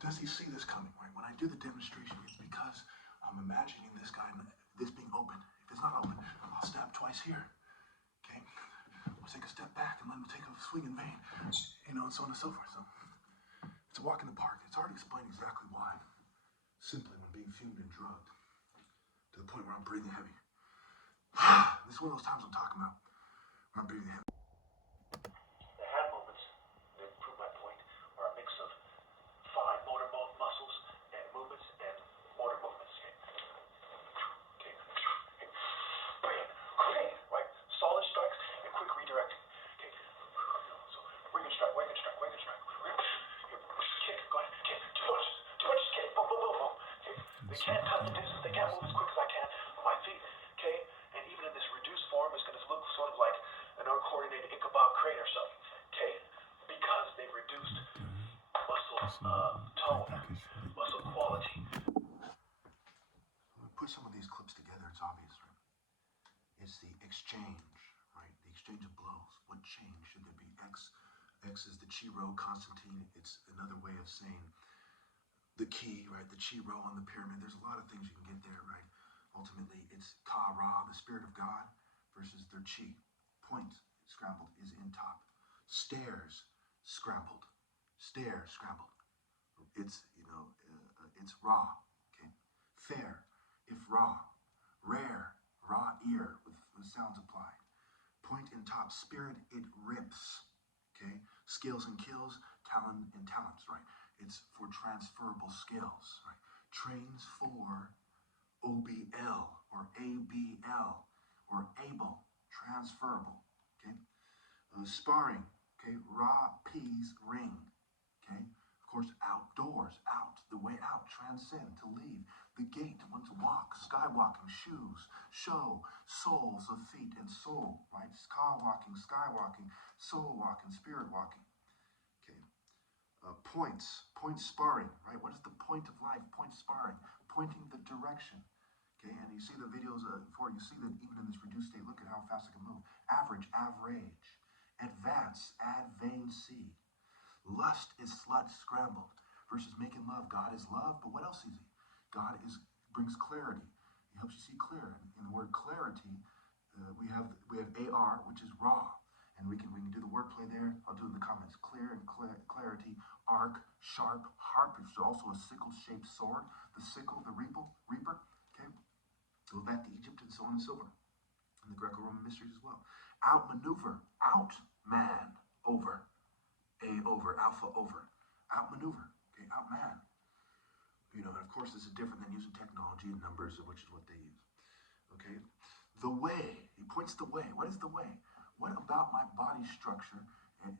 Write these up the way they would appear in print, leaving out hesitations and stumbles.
Does he see this coming, right? When I do the demonstration, it's because I'm imagining this guy, this being open. If it's not open, I'll stab twice here, okay? I'll take a step back and let him take a swing in vain, you know, and so on and so forth. So it's a walk in the park. It's hard to explain exactly why. Simply when being fumed and drugged to the point where I'm breathing heavy. This is one of those times I'm talking about where I'm breathing heavy. The hand movements, to prove my point, are a mix of fine motor muscles and movements and motor movements. Okay. Brilliant. Right? Solid strikes and quick redirecting. Okay. So wing and strike, wing and strike, wing and strike. Kick, go ahead. Kick. Two punches, kick. Boom, boom, boom, boom. Okay. They can't cut the distance. They can't move as quick as I can on my feet. Okay. And even in this reduced form, it's going to look sort of like an uncoordinated Ichabod crane or something. Okay. Because they reduced muscle tone, muscle quality. When we put some of these clips together, it's obvious, right? It's the exchange, right? The exchange of blows. What change should there be? X is the chi rho Constantine. It's another way of saying the key, right? The chi rho on the pyramid. There's a lot of things you can get there, right? Ultimately, it's Ka Ra, the spirit of God, versus their chi. Point, scrambled, is in top. Stairs, scrambled. Stairs, scrambled. It's, you know, it's Ra, okay? Fair, if Ra. Rare, raw ear with sounds applied. Point in top, spirit, it rips, okay? Skills and kills, talon and talents, right? It's for transferable skills, right? Trains for OBL or ABL or able, transferable, okay? Sparring, okay? Raw peas ring, okay? Of course, outdoors, out, the way out, transcend, to leave. The gate, one to walk, skywalking, shoes, show, soles of feet and soul, right? Skywalking, soul walking, spirit walking, okay? Points, point sparring, right? What is the point of life? Point sparring, pointing the direction, okay? And you see the videos before, you see that even in this reduced state, look at how fast I can move. Average, advance, advancy. Lust is slut scrambled versus making love. God is love, but what else is he? God brings clarity. He helps you see clear. In the word clarity, we have AR, which is raw, and we can do the wordplay there. I'll do it in the comments. Clear and clarity. Arc, sharp, harp, which is also a sickle-shaped sword. The sickle, the reaper. Okay, go back to Egypt and so on and so forth. And the Greco-Roman mysteries as well. Outmaneuver, outman, over. Over, alpha over. Outmaneuver, okay, outman. You know, and of course this is different than using technology and numbers, which is what they use. Okay, the way, he points the way. What is the way? What about my body structure and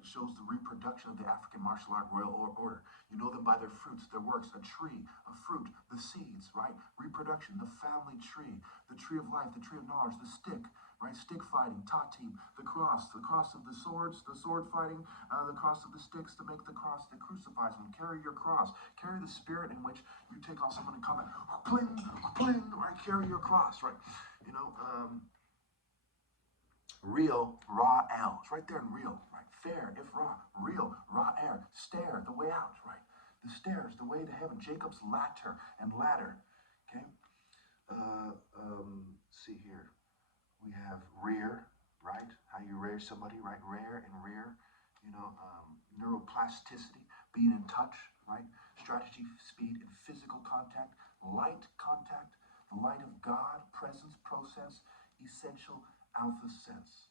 shows the reproduction of the African martial art royal order? You know them by their fruits, their works, a tree, a fruit, the seeds, right? Reproduction, the family tree, the tree of life, the tree of knowledge, the stick, right? Stick fighting, tatim, the cross of the swords, the sword fighting, the cross of the sticks to make the cross that crucifies them. Carry your cross. Carry the spirit in which you take on someone in combat. Pling, pling, right? Carry your cross, right? You know, real, raw L. It's right there in real, right? Fair, if raw. Real, raw air. Stair, the way out, right? The stairs, the way to heaven. Jacob's ladder and ladder, okay? See here. We have rear, right? How you rear somebody, right? Rare and rear, you know, neuroplasticity, being in touch, right? Strategy, speed, and physical contact, light contact, the light of God, presence, process, essential alpha sense.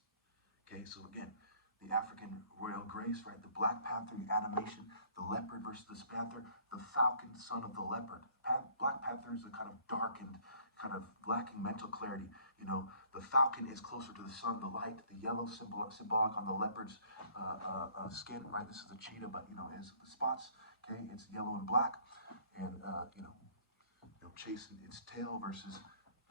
Okay, so again, the African royal grace, right? The Black Panther, the animation, the leopard versus the panther, the falcon, son of the leopard. Black Panther is a kind of darkened, kind of lacking mental clarity. You know, the falcon is closer to the sun, the light, the yellow symbolic on the leopard's skin, right? This is a cheetah, but, you know, is the spots, okay? It's yellow and black, and, you know, chasing its tail versus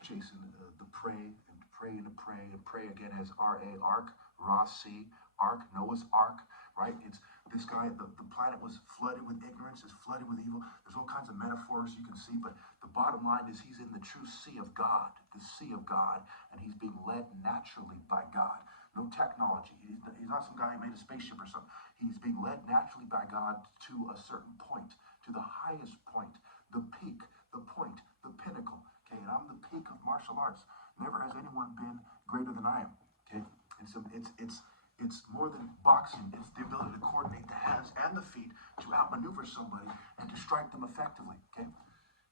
chasing the prey, and prey into prey, and prey again as R-A, ark, Ra, sea, ark, Noah's ark, right? It's this guy, the planet was flooded with ignorance, is flooded with evil. There's all kinds of metaphors you can see, but the bottom line is he's in the true sea of God, the sea of God, and he's being led naturally by God. no technology. He's not some guy who made a spaceship or something. He's being led naturally by God to a certain point, to the highest point, the peak, the point, the pinnacle. Okay, and I'm the peak of martial arts. Never has anyone been greater than I am. Okay, and so it's more than boxing. It's the ability to coordinate the hands and the feet to outmaneuver somebody and to strike them effectively. Okay,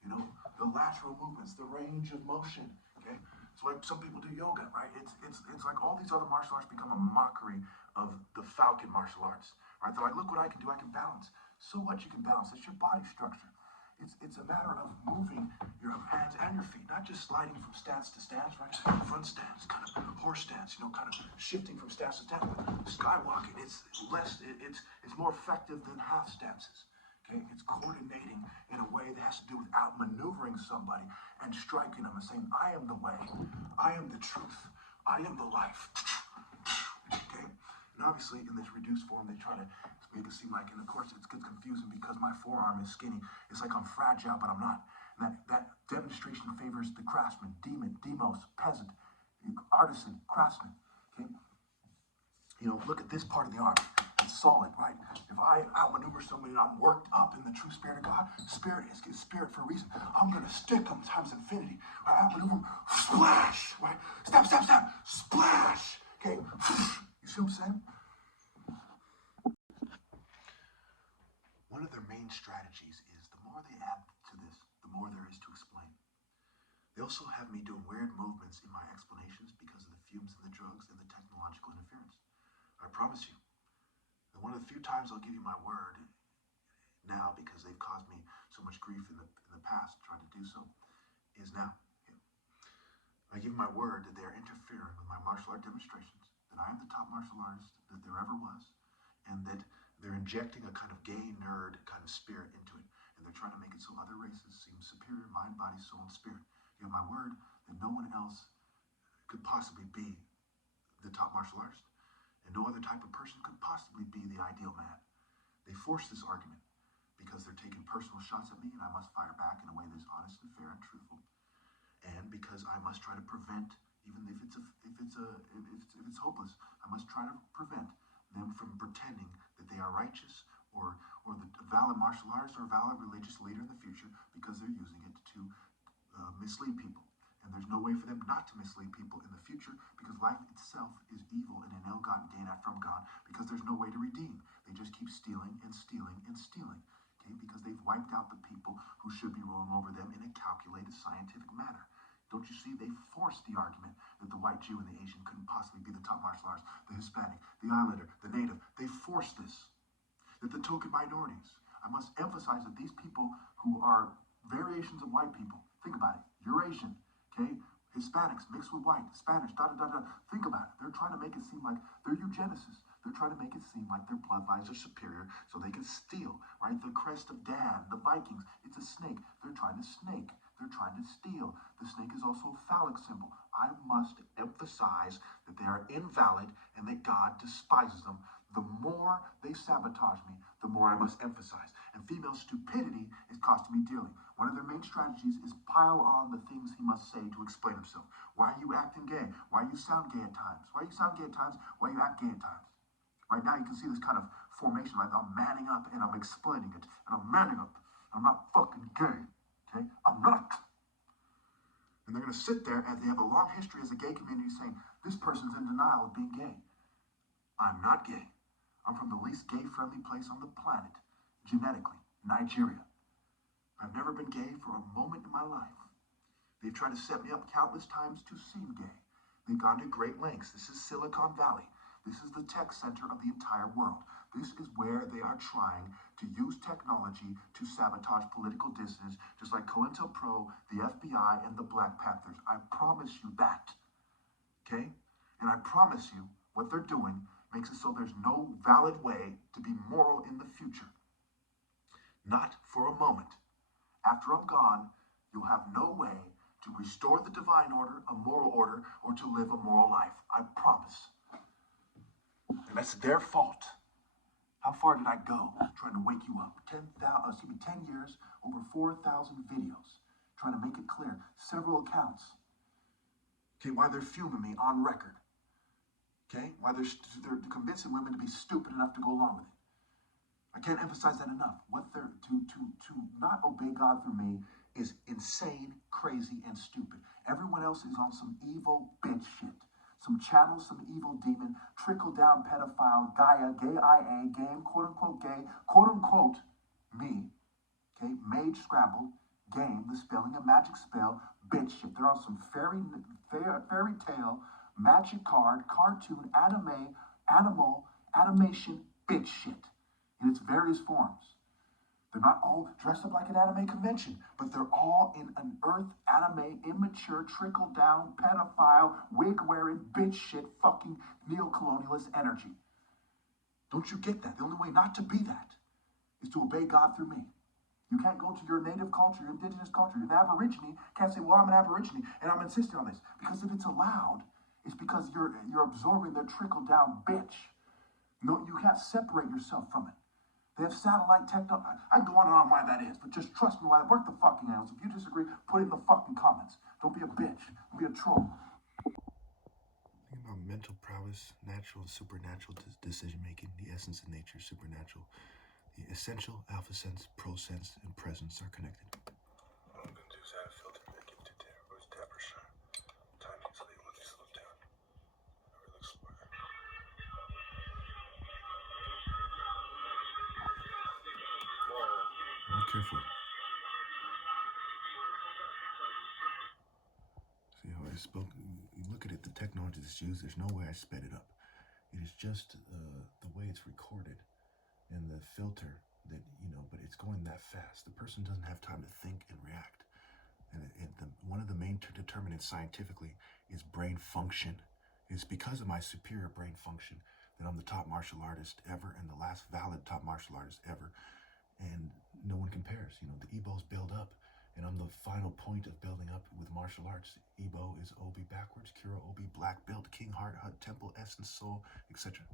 you know, the lateral movements, the range of motion. Okay, it's like some people do yoga, right? It's like all these other martial arts become a mockery of the Falcon martial arts. Right? They're like, look what I can do. I can balance. So what? You can balance. It's your body structure. It's a matter of moving your hands and your feet, not just sliding from stance to stance, right? Front stance, kind of horse stance, you know, kind of shifting from stance to stance. Skywalking, it's more effective than half stances. Okay, it's coordinating in a way that has to do with outmaneuvering somebody and striking them and saying, I am the way, I am the truth, I am the life. Okay, and obviously in this reduced form, they try to make it seem like, and of course it gets confusing because my forearm is skinny. It's like I'm fragile, but I'm not. And that demonstration favors the craftsman, demon, demos, peasant, artisan, craftsman. Okay, you know, look at this part of the arm. It's solid, right? If I outmaneuver somebody and I'm worked up in the true spirit of God, spirit is spirit for a reason. I'm gonna stick them times infinity. I outmaneuver them, splash, right? Step, step, step, splash. Okay, you see what I'm saying? One of their main strategies is the more they add to this, the more there is to explain. They also have me doing weird movements in my explanations because of the fumes and the drugs and the technological interference. I promise you, that one of the few times I'll give you my word now, because they've caused me so much grief in the past trying to do so, is now. I give my word that they are interfering with my martial art demonstrations, that I am the top martial artist that there ever was, and that they're injecting a kind of gay nerd kind of spirit into it, and they're trying to make it so other races seem superior, mind, body, soul, and spirit. You have my word that no one else could possibly be the top martial artist, and no other type of person could possibly be the ideal man. They force this argument because they're taking personal shots at me, and I must fire back in a way that is honest and fair and truthful, and because I must try to prevent, even if it's hopeless, I must try to prevent them from pretending that they are righteous or the valid martial artist or valid religious leader in the future, because they're using it to mislead people. And there's no way for them not to mislead people in the future, because life itself is evil and an ill-gotten gain from God, because there's no way to redeem. They just keep stealing and stealing and stealing, okay? Because they've wiped out the people who should be ruling over them in a calculated scientific manner. Don't you see? They forced the argument that the white Jew and the Asian couldn't possibly be the top martial artist, the Hispanic, the Islander, the Native. They forced this. That the token minorities. I must emphasize that these people who are variations of white people, think about it, Eurasian, okay? Hispanics mixed with white, Spanish, Think about it. They're trying to make it seem like they're eugenicists. They're trying to make it seem like their bloodlines are superior so they can steal, right? The crest of Dan, the Vikings, it's a snake. They're trying to snake. They're trying to steal. The snake is also a phallic symbol. I must emphasize that they are invalid and that God despises them. The more they sabotage me, the more I must emphasize. And female stupidity is costing me dearly. One of their main strategies is pile on the things he must say to explain himself. Why are you acting gay? Why you sound gay at times? Why you sound gay at times? Why you act gay at times? Right now you can see this kind of formation, like I'm manning up and I'm explaining it. And I'm manning up. I'm not fucking gay. Okay? I'm not. And they're going to sit there as they have a long history as a gay community saying, this person's in denial of being gay. I'm not gay. I'm from the least gay-friendly place on the planet, genetically, Nigeria. I've never been gay for a moment in my life. They've tried to set me up countless times to seem gay. They've gone to great lengths. This is Silicon Valley. This is the tech center of the entire world. This is where they are trying to use technology to sabotage political dissidents, just like COINTELPRO, the FBI, and the Black Panthers. I promise you that, okay? And I promise you what they're doing makes it so there's no valid way to be moral in the future. Not for a moment. After I'm gone, you'll have no way to restore the divine order, a moral order, or to live a moral life. I promise. And that's their fault. How far did I go trying to wake you up? 10 years, over 4,000 videos, trying to make it clear. Several accounts. Okay, why they're fuming me on record. Okay? Why they're convincing women to be stupid enough to go along with it. I can't emphasize that enough. What they're to not obey God through me is insane, crazy, and stupid. Everyone else is on some evil bitch shit. Some channel, some evil demon, trickle down pedophile, Gaia, gay IA, game, quote unquote gay, quote unquote me. Okay, mage Scrabble, game, the spelling of magic spell, bitch shit. They're on some fairy tale, magic card, cartoon, anime, animal, animation, bitch shit in its various forms. They're not all dressed up like an anime convention, but they're all in an earth anime, immature, trickle-down, pedophile, wig-wearing, bitch shit, fucking neo-colonialist energy. Don't you get that? The only way not to be that is to obey God through me. You can't go to your native culture, your indigenous culture. You're an Aborigine, can't say, well, I'm an Aborigine, and I'm insisting on this. Because if it's allowed, it's because you're absorbing their trickle-down bitch. No, you can't separate yourself from it. They have satellite technology. I can go on and on why that is, but just trust me, why that work the fucking animals. If you disagree, put it in the fucking comments. Don't be a bitch. Don't be a troll. Think about mental prowess, natural and supernatural decision making, the essence of nature, supernatural. The essential alpha sense, pro sense, and presence are connected. What I'm gonna do is add a filter, make it to temperature. Time needs to slow down. It looks like Be careful. See how I spoke? You look at it, the technology that's used, there's no way I sped it up. It is just the way it's recorded and the filter that, but it's going that fast. The person doesn't have time to think and react. And one of the main determinants scientifically is brain function. It's because of my superior brain function that I'm the top martial artist ever and the last valid top martial artist ever. And no one compares. The Igbo's build up, and I'm the final point of building up with martial arts. Igbo is Obi backwards, Kuro Obi, black belt, King Heart, Hut, Temple, Essence, Soul, etc.